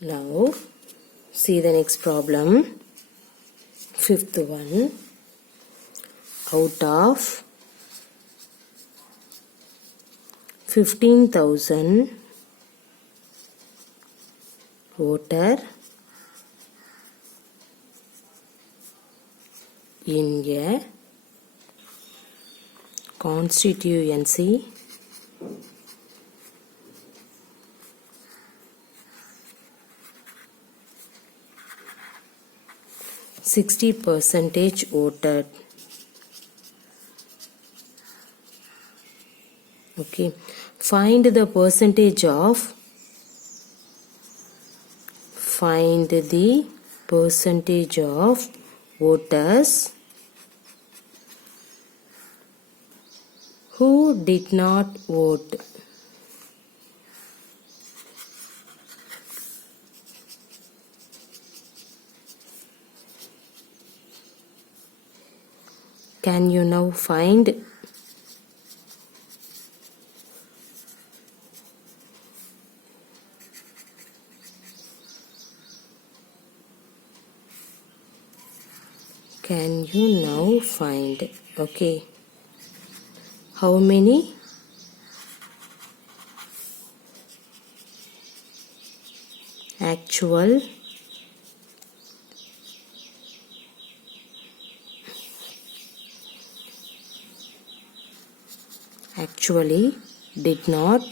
Now see the next problem. Fifth one. Out of 15,000 voter in a constituency, %60 voted. Okay, find the percentage of voters who did not vote. Can you now find okay, how many actually did not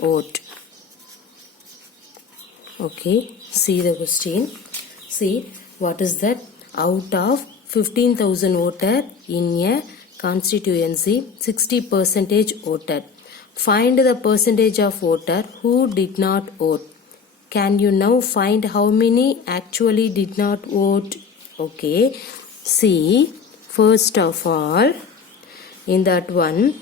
vote? Okay, see the question. See what is that? Out of 15,000 voted in a constituency, 60% voted. Find the percentage of voter who did not vote. Can you now find how many actually did not vote? Okay, see, first of all, in that one,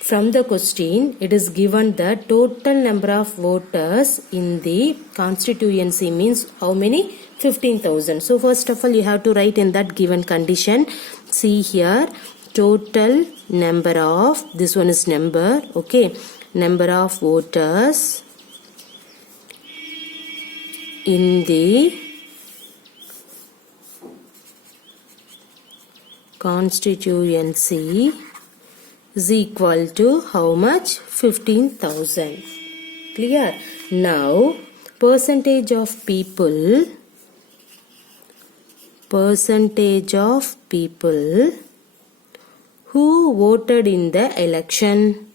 from the question, it is given the total number of voters in the constituency means how many? 15,000. So first of all, you have to write in that given condition. See here, total number of, this one is number, okay, number of voters in the constituency is equal to how much? 15,000. Clear? Now, percentage of people who voted in the election.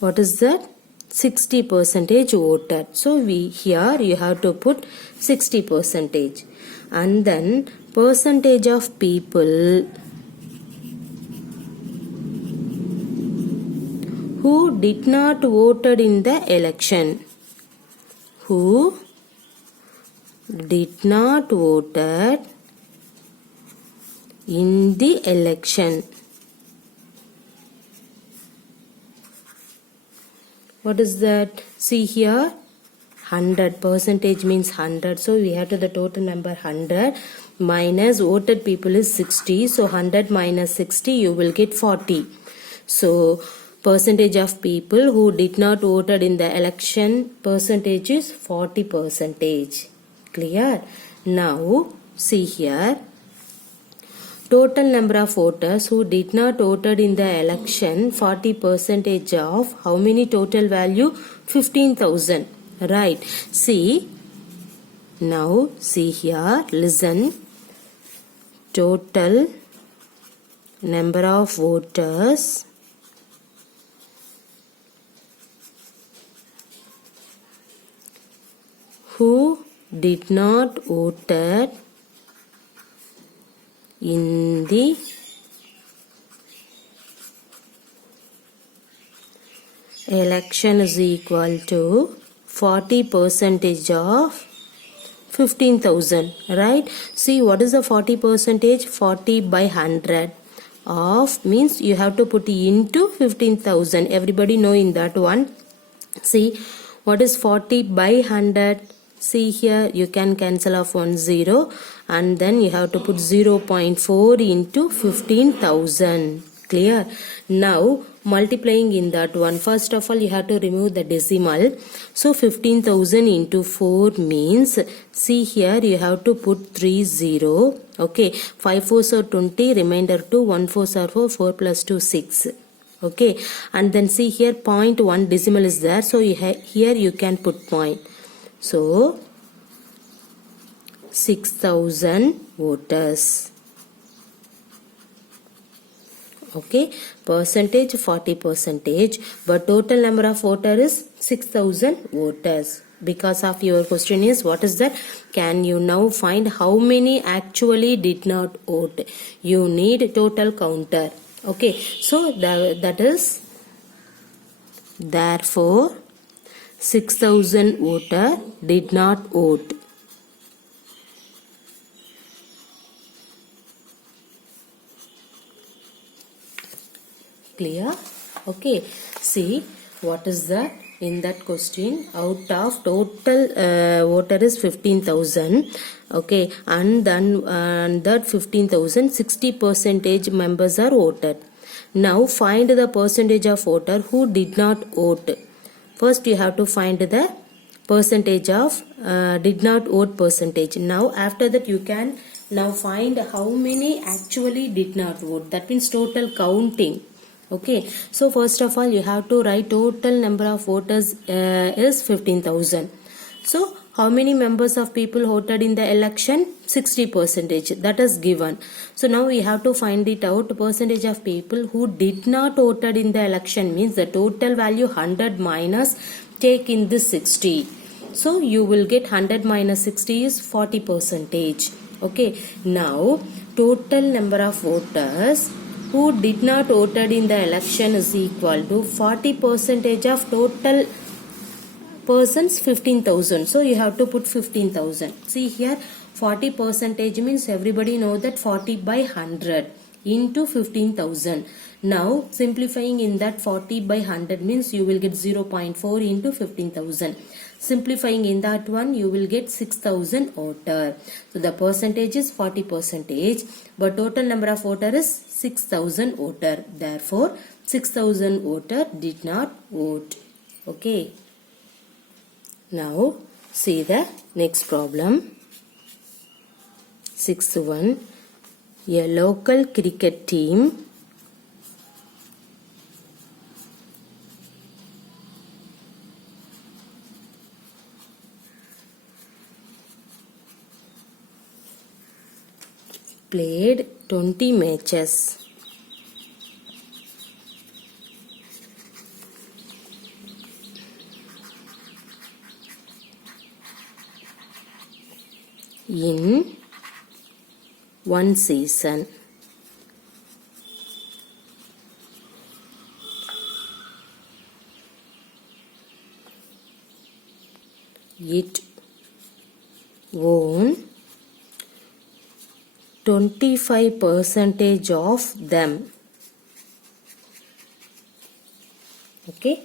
What is that? 60% voted. So here you have to put 60%. And then percentage of people who did not voted in the election. Who did not voted in the election. What is that? See here, 100% means 100. So we have to the total number 100 minus voted people is 60. So 100 minus 60 you will get 40. So percentage of people who did not voted in the election percentage is 40%. Clear? Now see here, total number of voters who did not voted in the election 40% of how many total value? 15,000. Right. See. Now see here. Listen. Total number of voters who did not voted in the election is equal to 40% of 15,000. Right? See, what is the 40%? 40 by 100 of means you have to put into 15,000. Everybody know in that one. See, what is 40 by 100? See here, you can cancel off 1 0 and then you have to put 0.4 into 15,000. Clear? Now multiplying in that one, first of all you have to remove the decimal. So 15,000 into 4 means, see here you have to put 3 0. Okay, 5 4s are 20, remainder 2, 1 4s are 4, 4 plus 2 6. Okay, and then see here 0.1 decimal is there, so here you can put point. So 6,000 voters. Okay, percentage 40%, but total number of voters is 6,000 voters. Because of your question is what is that? Can you now find how many actually did not vote? You need total counter. Okay, so that is therefore 6,000 voter did not vote. Clear? Okay, see what is that in that question? Out of total voter is 15,000. Okay, and then that 15,000 60% members are voted. Now find the percentage of voter who did not vote. First you have to find the percentage of did not vote percentage. Now after that you can now find how many actually did not vote. That means total counting. Okay, so first of all you have to write total number of voters is 15,000. So how many members of people voted in the election? 60%. That is given. So now we have to find it out. Percentage of people who did not voted in the election means the total value 100 minus take in this 60. So you will get 100 minus 60 is 40%. Okay, now total number of voters who did not voted in the election is equal to 40% of total persons 15,000. So you have to put 15,000. See here 40% means everybody know that 40 by 100 into 15,000. Now simplifying in that 40 by 100 means you will get 0.4 into 15,000. Simplifying in that one you will get 6,000 voter. So the percentage is 40%, but total number of voter is 6,000 voter. Therefore 6,000 voter did not vote. Okay. Now see the next problem. Sixth one. A local cricket team played 20 matches. In one season. It won 25% of them. Okay,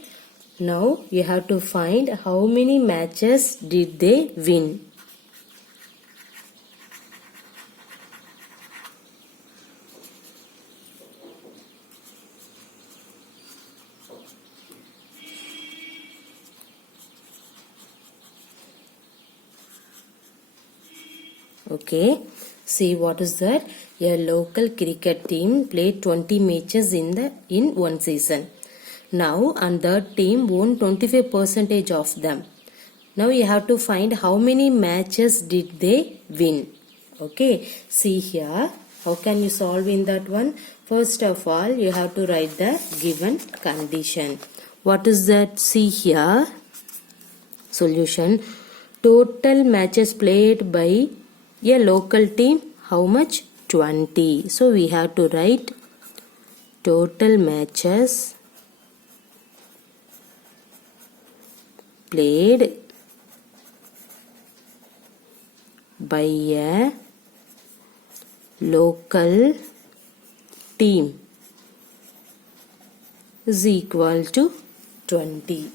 now you have to find how many matches did they win. Okay, see what is that? A local cricket team played 20 matches in one season. Now and that team won 25% of them. Now you have to find how many matches did they win. Okay, see here. How can you solve in that one? First of all, you have to write the given condition. What is that? See here. Solution. Total matches played by a local team, how much? 20. So we have to write total matches played by a local team is equal to 20.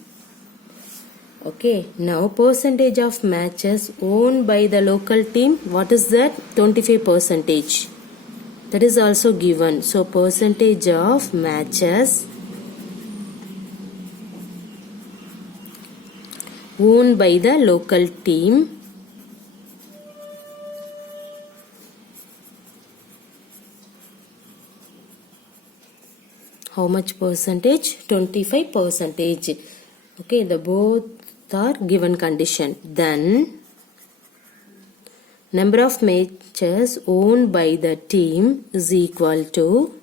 Okay, now percentage of matches owned by the local team. What is that? 25 percentage. That is also given. So percentage of matches owned by the local team. How much percentage? 25 percentage. Okay, the both are given condition. Then number of matches owned by the team is equal to,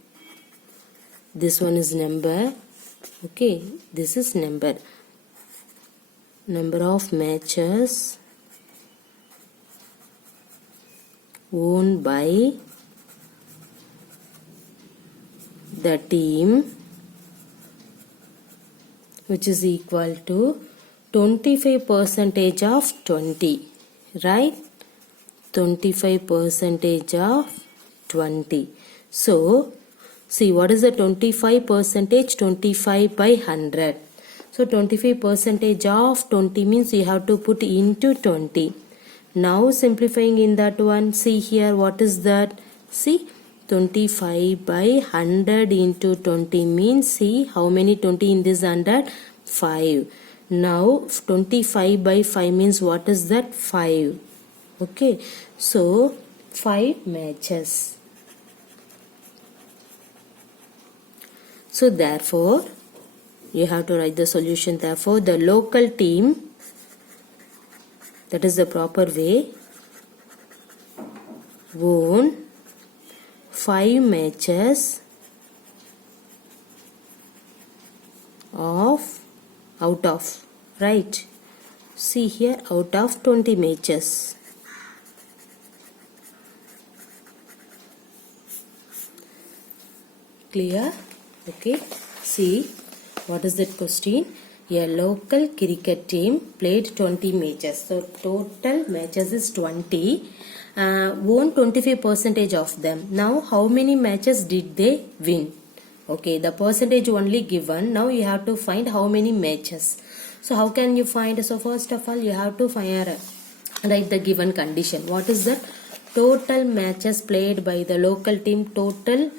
this one is number, okay, this is number of matches owned by the team, which is equal to 25 percentage of 20, right? 25 percentage of 20. So see, what is the 25 percentage? 25 by 100. So 25 percentage of 20 means you have to put into 20. Now simplifying in that one, see here, what is that? See, 25 by 100 into 20 means, see how many 20 in this 100? 5. Now 25 by 5 means what is that? 5. Okay, so 5 matches. So therefore you have to write the solution. Therefore the local team, that is the proper way, won 5 matches of out of, right? See here, out of 20 matches. Clear? Okay. See, what is that question? A local cricket team played 20 matches. So total matches is 20. Won 25 percentage of them. Now how many matches did they win? Okay, the percentage only given. Now you have to find how many matches. So how can you find? So first of all you have to find, write the given condition. What is the total matches played by the local team? Total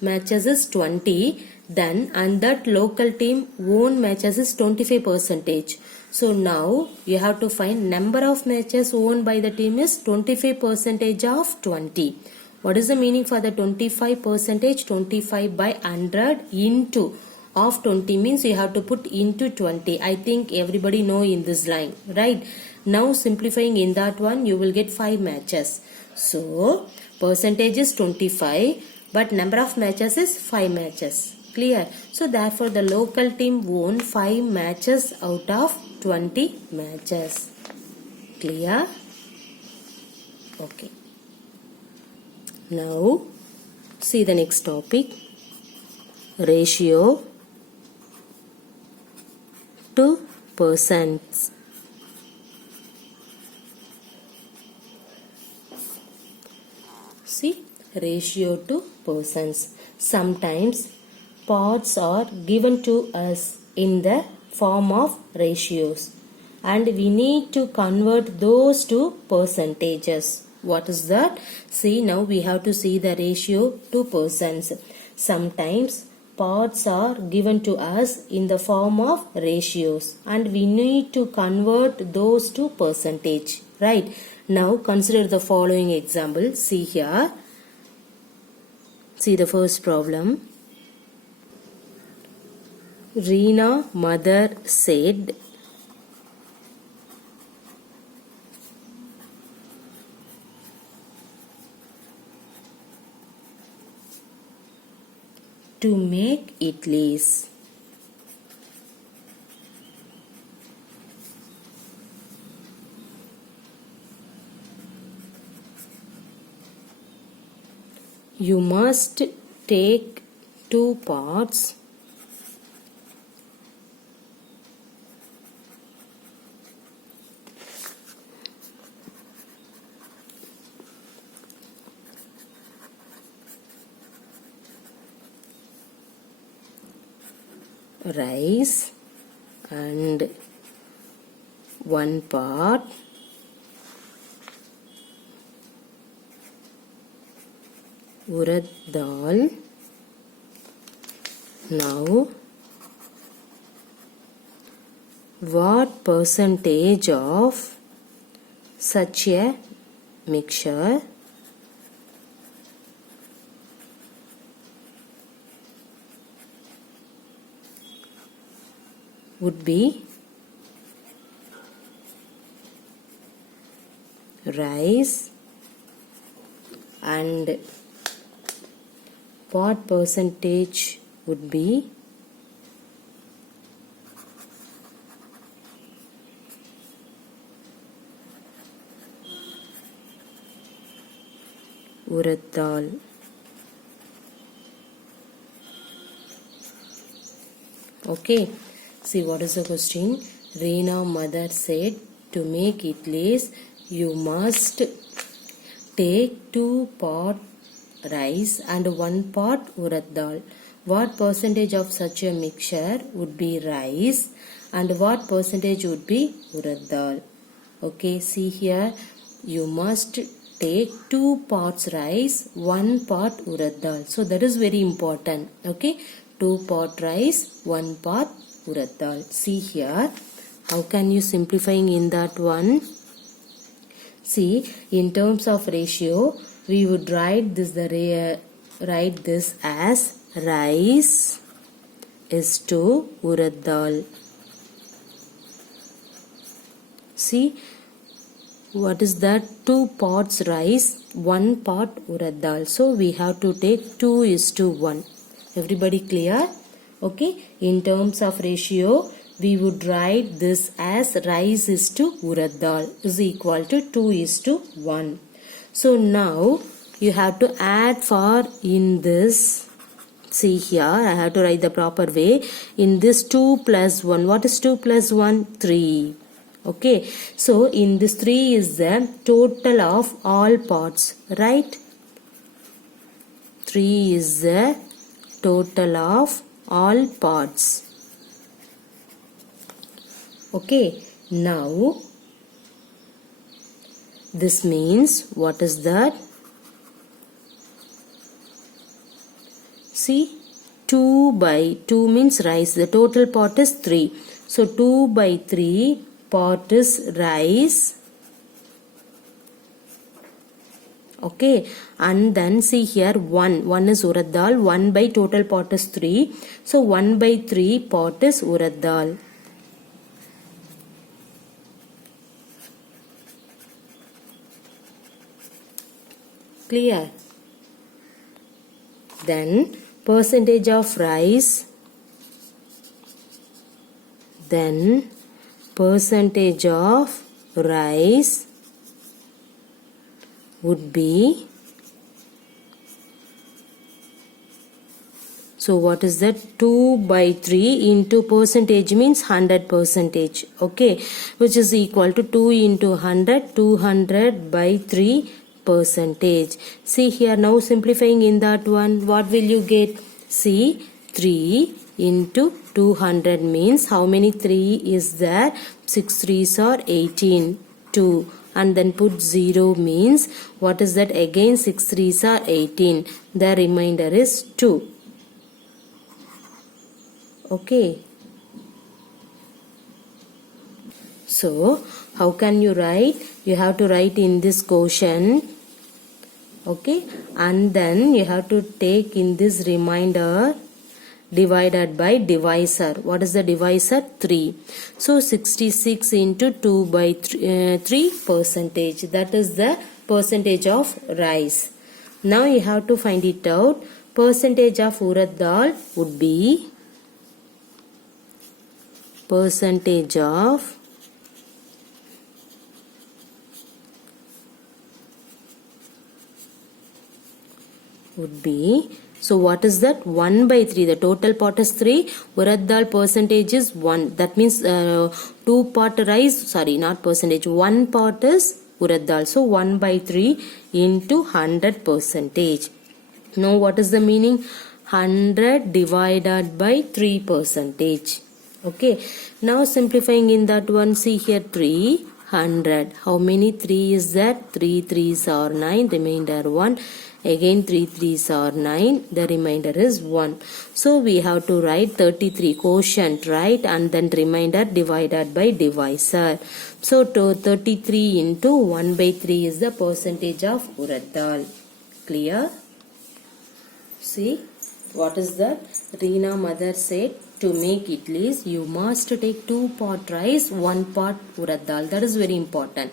matches is 20. Then and that local team won matches is 25 percentage. So now you have to find number of matches won by the team is 25 percentage of 20. What is the meaning for the 25 percentage? 25 by 100 into of 20 means you have to put into 20. I think everybody know in this line, right? Now simplifying in that one, you will get 5 matches. So percentage is 25 but number of matches is 5 matches. Clear? So therefore the local team won 5 matches out of 20 matches. Clear? Okay. Now see the next topic. Ratio to percents. See, ratio to persons. Sometimes parts are given to us in the form of ratios and we need to convert those to percentages. What is that? See, now we have to see the ratio to persons. Sometimes parts are given to us in the form of ratios and we need to convert those to percentage, right? Now consider the following example. See here. See the first problem. Reena mother said, to make idlis. You must take 2 parts rice and 1 part urad dal. Now what percentage of such a mixture would be rice and what percentage would be urad dal. Okay, see what is the question. Reena mother said to make idlis you must take 2 pot rice and 1 pot urad dal. What percentage of such a mixture would be rice and what percentage would be urad dal? Okay, see here, you must take 2 pots rice, 1 pot urad dal. So that is very important. Okay, 2 pot rice, 1 pot urad dal. See here, how can you simplifying in that one? See, in terms of ratio, we would write this as rice is to urad dal. See, what is that? 2 pots rice, 1 pot urad dal. So we have to take 2:1. Everybody clear? Okay, in terms of ratio, we would write this as rice is to urad dal is equal to 2:1. So now you have to add for in this. See here, I have to write the proper way. In this 2 plus 1, what is 2 plus 1? 3. Okay, so in this 3 is the total of all pots, right? 3 is the total of all pots. Okay, now this means what is that? See, 2 by 2 means rice. The total pot is 3. So 2 by 3 pot is rice. Okay, and then see here 1 is urad dal. 1 by total pot is 3. So 1 by 3 pot is urad dal. Clear? Then percentage of rice, then percentage of rice would be, so what is that? 2 by 3 into percentage means 100%. Okay, which is equal to 2 into 100, 200 by 3%. See here, now simplifying in that one, what will you get? See, 3 into 200 means how many 3 is there? 6 3s are 18, 2. And then put 0 means what is that? Again 6 3s are 18. The remainder is 2. Okay. So how can you write? You have to write in this quotient. Okay, and then you have to take in this remainder divided by divisor. What is the divisor? 3. So 66 into 2 by 3%. That is the percentage of rice. Now you have to find it out. Percentage of urad dal would be percentage of would be, so what is that? 1 by 3. The total pot is 3. Urad dal percentage is 1. That means 2 pot rice, sorry, not percentage. 1 pot is urad dal. So 1 by 3 into 100%. Now what is the meaning? 100 divided by 3%. Okay, now simplifying in that one, see here 300. How many 3 is that? 3 3s are 9, remainder 1. Again 3 3s are 9, the remainder is 1. So we have to write 33 quotient, right? And then remainder divided by divisor. So to 33 into 1 by 3 is the percentage of urad dal. Clear? See, what is that? Reena mother said, to make idlis, you must take 2 pot rice, 1 pot urad dal. That is very important.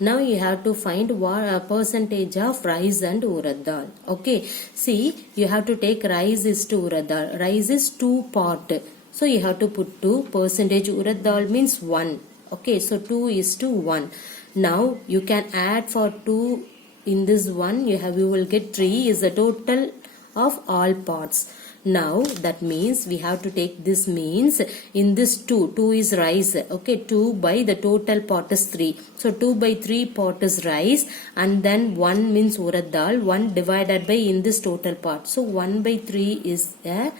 Now you have to find what percentage of rice and urad dal. Okay. See, you have to take rice is to urad dal. Rice is 2 pot. So you have to put 2. Percentage urad dal means 1. Okay. So 2 is to 1. Now you can add for 2 in this one. You will get 3 is the total of all pots. Now that means we have to take this means in this 2 is rice. Okay, 2 by the total pot is 3. So 2 by 3 pot is rice, and then 1 means urad dal, 1 divided by in this total pot. So 1 by 3 is a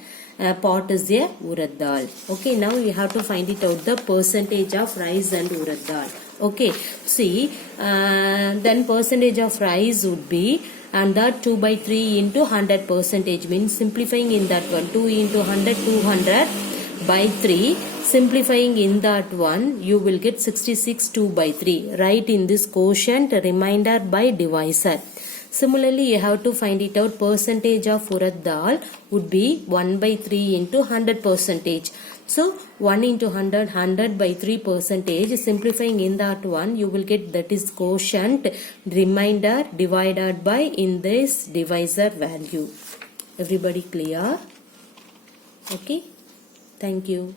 pot is a urad dal. Okay, now you have to find it out the percentage of rice and urad dal. Okay, see, then percentage of rice would be, and that 2 by 3 into 100 percentage means simplifying in that one 2 into 100 200 by 3, simplifying in that one you will get 66 2 by 3. Write in this quotient remainder by divisor. Similarly, you have to find it out. Percentage of urad dal would be 1 by 3 into 100 percentage. So 1 into 100, 100 by 3 percentage. Simplifying in that one, you will get that is quotient remainder divided by in this divisor value. Everybody clear? Okay. Thank you.